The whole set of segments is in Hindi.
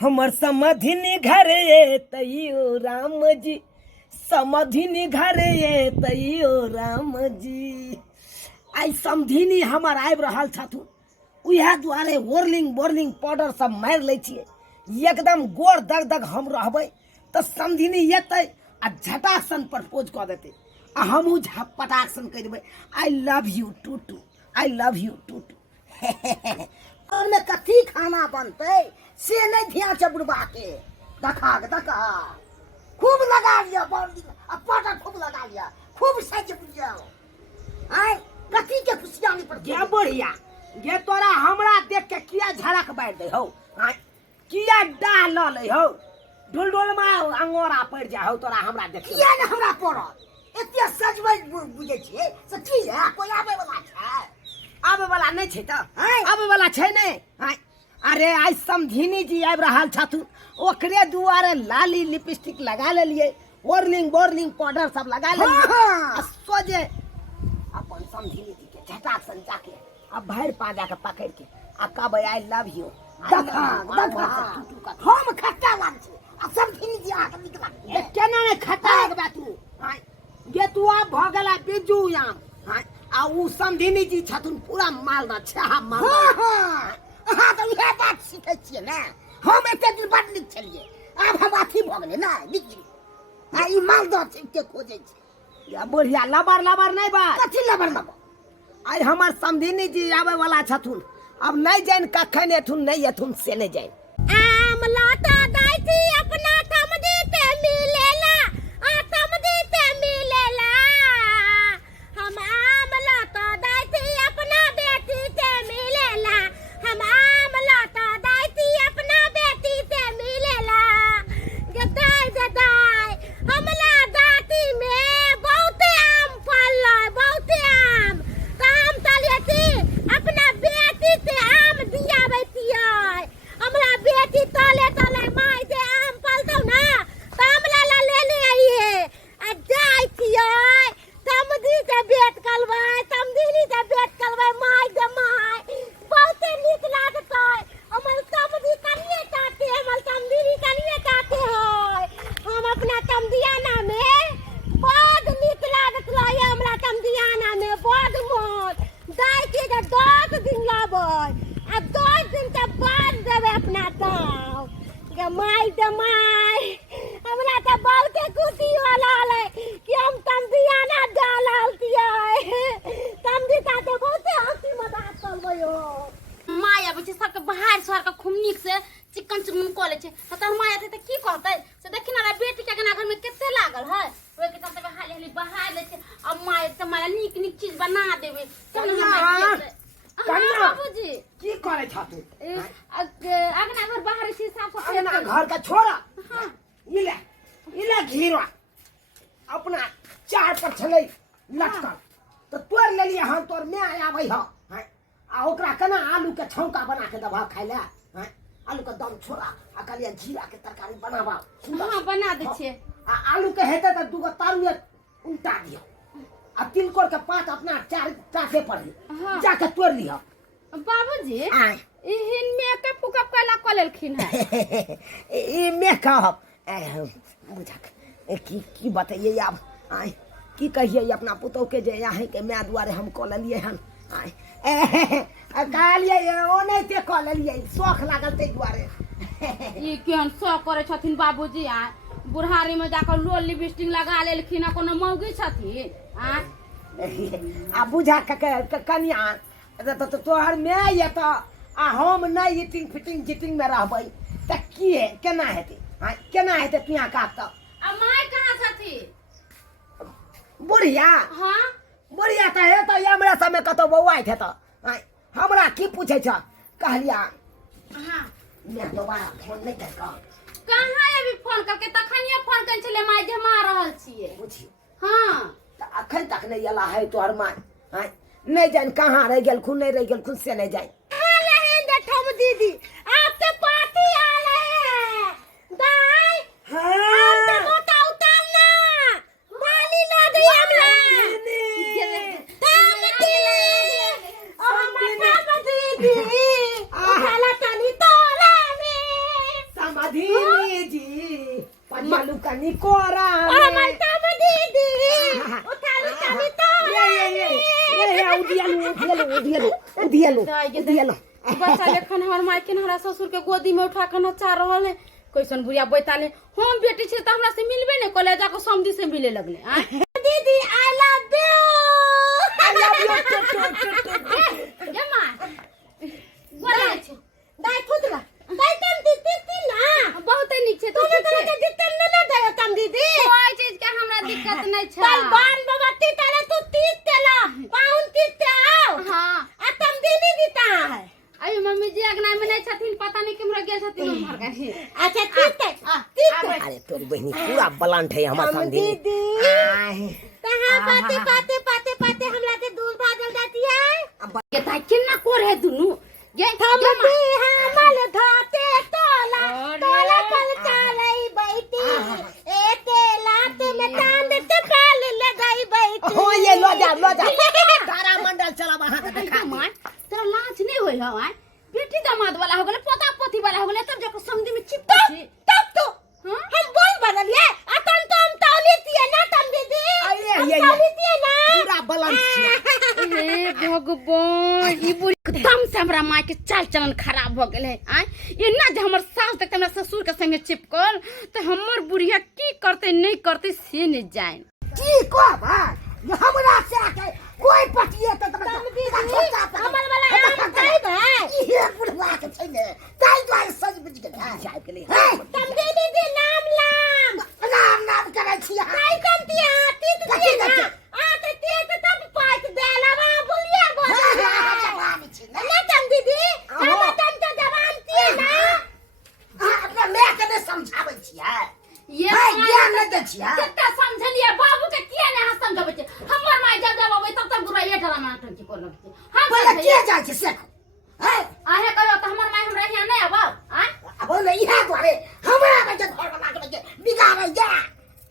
हमर समधिनी घर ये तैयो राम जी, समधिनी घर ये तैयो राम जी। आई समधिनी हमर आबि रहल छथुन, उहे दुआरे वार्निंग वार्निंग पाउडर सब मारि लै छियै। एकदम गोड़ दग दग हम रहबै तऽ समधिनी एतै आ झटाक्सन प्रपोज कऽ देतै आ हमहूँ झपटाक्सन कहि देबै I love you Tutu, I love you Tutu. और में कथी खाना बनते से नहीं ध्यान से बुढ़बा के दखा दखा खूब लगा लिया पाउडर खूब लगा लिया, खूब सज बुझिया आय कथी के खुशियानी पर गे बढ़िया गे तोरा हमरा देख के किया झड़क बैठ दे हो, आय किया डाह ल ले हो, ढुलढुल में अंगोरा पड़ जा हो तोरा हमरा देख के किया न हमरा पड़ल एते सजबै बुझे छियै से की है कोई आबै वाला छै, आबै वाला नहीं छै त आबै वाला छै नै। अरे आई समधिनी जी आबि रहल छथुन, ओकरे दुआरे लाली लिपस्टिक लगा लेलिए, वार्निंग वार्निंग पाउडर सब लगा लेलिए आ सोजे अपन समधिनी जी के झटाक्सन जाके आ भैर पाजा के पकड़ के आ कहबै आई लव यू दखा दखा हम खट्टा लाग छै आ समधिनी जी आ के निकला केना ने खट्टा लगबा तू गे तू आ भ गेला बिज्जू याम आ उ समधिनी जी छथुन पूरा मालदा छहा मालदा। हाँ तो यह बात सीखे छियै ना, हम एते दिन बड़ नीक छलियै आब हम अथी भ गेलै ना नीक आ ई मालदा के खोजै छै या बढ़िया लबर लबर नहीं बा कथी लबर लबर। आई हमर समधिनी जी आबै वाला छथुन, अब नहीं जाइन कखन एथुन नहीं एथुन से नहीं जाइन। आम लाता दाइती अपना समधी ते मिलेला आ समधी ते मिलेला, हम आम लाता दाइती अपना बेटी ते मिलेला, हम आम लाता दाइती अपना बेटी ते मिलेला। गदाई गदाई हमला दाती में बहुत आम फल बहुत आम त हम तलियती अपना बेटी ते आम दिया बैतियै, हमरा बेटी तले तले माय दे आम फलतौ ना त हमरा ला ले आइए आ जाय छियै समधी से भेंट करबै, समधी से भेंट करबै माय दे माय बहुत नीक लागतै। हमर समधी कनिए काटे हमर समधी कनिए काटे है, हम अपना समधियाना में बड़ नीक लागत रहे हमरा समधियाना में बड़ मोन दाय के 10 दिन लाबै आ 10 दिन के बाद देबै अपना दाम गे माय दे माय। हमरा त बहुते खुशी होला है कि हम समधियाना डालल दियै, समधी साथे बहुते हंसी मजाक करबै हो। माय आबै छै सबके बाहर शहर के खूब नीक से चिकन चुन कऽ लै छै त माय आते त की कहतै से देखी ना बेटी के घर में कते लागल है ओए के चलते हाली हाली बाहर ले छै। अब माय त माय नीक नीक चीज बना देबै कन्या बाबूजी की करे छ तू अगना घर बाहर से साफ सफाई अपना घर का छोरा इले घीरा अपना चार पर छलै लटकल तो तोड़ ले लिए हम तोर में आबै ह आ ओकरा केना आलू के छौंका बना के दबा खाइ ले आलू के दम छोड़ा आ कहलिए जीरा के तरकारी बनाबा हां बना दे छियै आ आलू के हेते त दूगो तारुए उल्टा दियो आ तिलकोर के पात अपना चार टाके पर जाके तोड़ लियो। बाबूजी इहिन मेकअप उकअप कला क लेलखिन है ई मेकअप बुझक की बताइए अब आय की कहिए अपना पुतौ के जे यहाँ के मैं दुआरे हम कऽ लेलिए हन आय कहलिए ओ नहीं ते कऽ लेलिए शौक लागल ते दुआरे। ई केहन शौक करे छथिन बाबूजी आ बुढ़ारी में जाकर लोल लिपस्टिक लगा लेलखिन आ कोनो मौगी छथिन आ बुझा कनिया तोहर में ये तो आ हम नहीं ईटिंग फिटिंग जिटिंग में रहबै त की है केना हेतै केना हेतै पिया काट त आ माय कहां छथिन बुढ़िया हां बुढ़िया त हे त हमरा समय कतो बौआइत हे त हमरा की पूछे छ कहलिया हां मैं दोबारा फोन नहीं कर कहां अभी फोन करके तखनिए फोन कन छले माय जे मार रहल छिए पूछी हां त अखन तक नहीं अला है तोहर माय नहीं जान कहां रह गेल खुन नहीं रह गेल खुद से नहीं जाए ठम दीदी आपसे पार्टी आ रहे हैं दाई हां मोटा उतारना माली ला दी हमरा दाम दिले हम दीदी उठाला तनी तोला में समधिनी जी पनियालू कनी कोरा हमर तम दीदी उठा लो तमी तो ये उदियालो बच्चा लेखन हमर माई के हमारा ससुर के गोदी में उठा के नचा रहल है कैसन बुढ़िया बैताले हम बेटी छे त हमरा से मिलबे ने कॉलेज जाके समधी से मिले लगले दीदी आई लव यू ये मां बोले छे दाई खुदला दाई तम दीदी ना बहुत नीक छे तू तो के दिक्कत ना दे तम दीदी कोई चीज के हमरा दिक्कत नहीं छे चल बान बाबा ती ताले तू तीस तेला पाउन तीस आओ हां आ तम दीदी दीता है अरे मम्मी जी अगना में नहीं छथिन पता नहीं केमरा गेल छथिन हमर गाड़ी अच्छा तीस अरे तोर बहनी पूरा बलांट है हमार समधिनी दीदी कहां पाते हमरा से दूर भागल जाती है के ता केना कोर है दुनु ये हम भी हमल धाते तोला तोला कल चालई बैठी ए तेलात में चांद चपाल लगाई बैठी हो ये लो जा तारा मंडल चला वहां के देखा मां तेरा लाज नहीं होइल हवा बेटी दामाद वाला हो गेले पोता पोती वाला हो गेले तब जाके समधी में चिपका छी तब तो हम बोल बदलिए अतन तो हम तौलीतिए ना तम दीदी ये तौलीतिए ना पूरा बलांट हे भगवान ई बुढ़ी एकदम से हमरा मां के चाल चलन खराब हो गेले आ ये ना जे हमर सास तक हमरा ससुर के संगे चिपकल तो हमर बुढ़िया की करते नहीं करते से नहीं जाए की को बा हमरा से आके कोई पटिए त तम दीदी हमर वाला आम खाई भाई ये बुढ़वा के छै ने ताई द्वार सज बुझ के जाय के लिए तम दीदी नाम करे छिया काई कंतिया तीत दिए ना आ ते तीत तब पाइक देला बा बोलिए जवान छी ना तम दीदी हम तम तो जवान थी ना अपना मैं के नहीं समझाबै छिया ये ज्ञान नहीं दे छिया कितना समझलिए बाबू के किया नहीं समझाबै छै हमर माय जब जब अबै तब तक बुरा ये डरा ना टंकी को लगते हम पहले के जाय छै से आहे कहियो त हमर माय हमरा यहाँ नहीं आबो आ अब ले इहा द्वारे हमरा के घर बना के बिगाड़ जा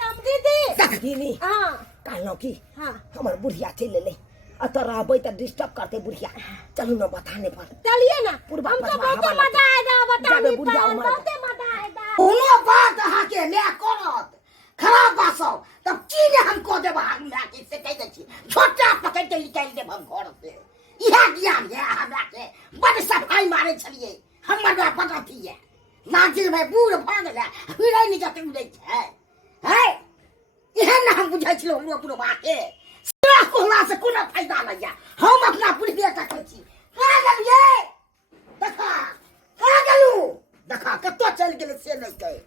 तम दीदी देखनी हां कहलो की हां हमर बुढ़िया चल ले अतर रहबै त डिस्टर्ब करते बुढ़िया चलू ना बताने पर चलिए ना पूर्वा हमको पछवा बहुत हवा मजा आएगा बताने बुढ़िया पर उमर बहुत मजा आएगा कोनो बात अहाँ के ले करत खराब बासो तब की ने हमको देबा हम लाके से कह दै छी छोटा पकड़ के निकाल देब हम घर से इहा ज्ञान है हमरा के बड़ सफाई मारे छलिए हमर बा पता थी है नाजिल में बूढ़ भ गेला हिरै नि जते उड़ै छै है इहे ना हम बुझै छिलो हमरो पूरा बाके सिरा कोहला से कोनो फायदा नहीं है हम अपना बुढ़िया का कहै छी कहां गेलिए देखा कहां गेलू देखा कतो चल गेले से नहीं कहे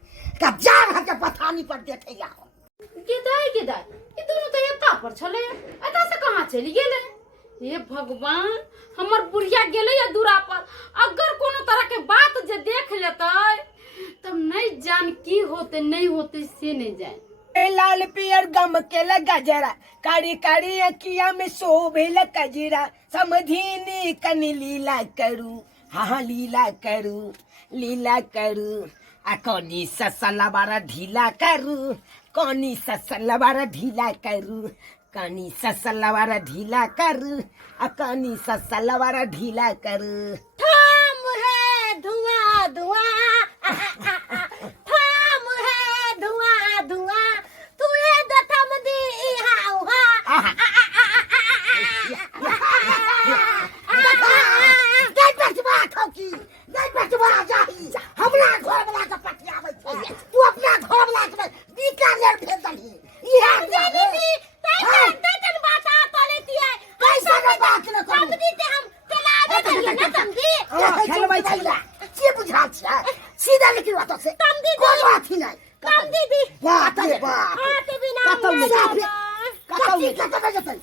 का जान हके पथानी पर देखैया गिदाई ये दोनों तो एका पर छले एता से कहां चली गेले हे भगवान हमर बुढ़िया गेले या दूरा पर अगर कोनो तरह के बात जे देख लेतै तब नहीं जान की होते नहीं होते से नहीं जाए लाल पियर गम के लगा जरा कारी कारी अखिया में शोभेल कजरा समधिनी कनी लीला करू हाँ लीला करू आ कनी ससला बारा ढीला करू कनी ससला बारा ढीला करू कनी ससला बारा ढीला करू आ कनी ससला बारा ढीला करू थाम है धुआं धुआं थाम है धुआं धुआं तू ये दथम दी हाउहा हमरा घर वाला के पटियाबै छै तू अपना घर वाला के बीकानेर भेज दही इहा दीदी तैन बात आ तोलेती है कैसा के बात न करू समझी ते हम चलावे करिए ना समझी खेलबै छै के बुझा छै सीधा लिखी बात से कम दीदी कोन बात ही नहीं कम दीदी बात रे बात हाथ बिना कतौ नहीं कतौ जतै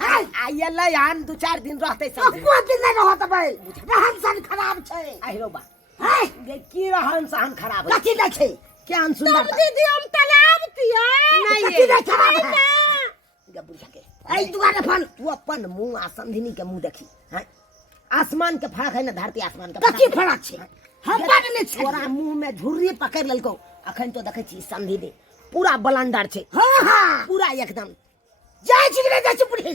हाय आइला यान 2-4 दिन रहतै सब को दिन नहीं रहत भाई रहन सहन खराब छै आइरो बा हाय की रहन सहन खराब है कथि देखे क्या सुंदर दीदी हम तालाब पिया नहीं कथि खराब है ग बुझा के आई दुआरे फन तू अपन मुंह आ समधिनी के मुंह देखी हैं आसमान के फरक है ना धरती आसमान के कथि फरक छै हम बात नहीं छै तोरा मुंह में झुर्री पकड़ ललको अखन तो देखे छी समधिनी पूरा बलंडर छै हां पूरा एकदम जाय छी रे जाय छी बुढ़ी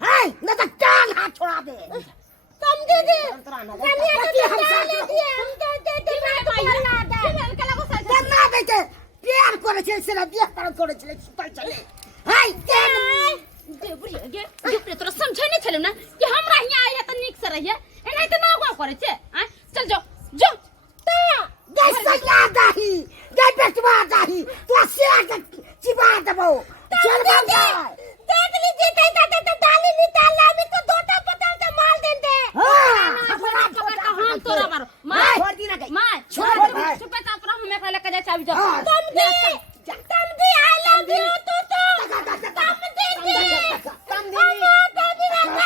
हाय न त टांग हाथ छोड़ा दे समझी दे हम तो हम तो दे से ना दिया तरह करे चले सुतल चले हाय दे बुढ़िया गे दुपरे तोरा समझै नै छलै ना कि हमरा हिया आइ है त नीक से रहिए एना त ना हुआ करे छे आ चल जो जो ता जैसे याद आही जै बेटवा दाही तो से आके चिबा देबो चल भाग देख लीजिए तो डाली निकाल ला अभी तो दोटा पता से मार देंगे हां पकड़ के हम तोरा मारो मार छोड़ दी ना कहीं मार छोड़ चुप का अपना हमें कहले के जा चाबी जा तुम दी आई लव यू तो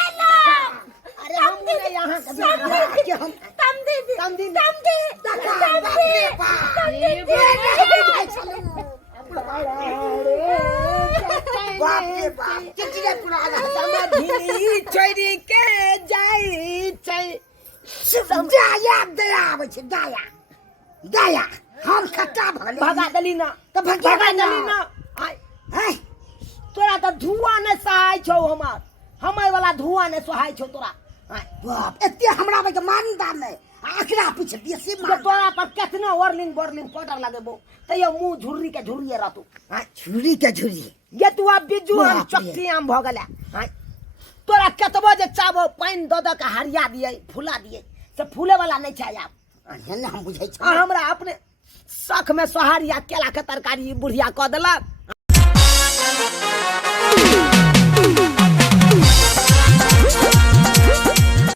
अरे हम नहीं यहाँ कभी हम चोरी के जाई जाया दया बचे दया दया हम खट्टा भगा दली ना तो भगा दली ना हाय तोरा तो धुआं ने सहाय छौ हमार वाला धुआं ने सहाय छौ तोरा बाप एते हमरा में के मानदा नै आखिरा पीछे बेसी मार तोरा पर केतना वर्लिंग पाउडर लगेबो तइयो मुंह झुर्री के झुर्रिए रहतु हां झुर्री के झुर्री ये तू अब बिजू हम चक्की आम भ गेला हां तोरा केतबो जे चाबो पानी द के हरिया दिए फुला दिए से फूले वाला नै छै आब हेने हम बुझै छी हमरा अपने शख में सोहारिया केला के तरकारी बुढ़िया क देलक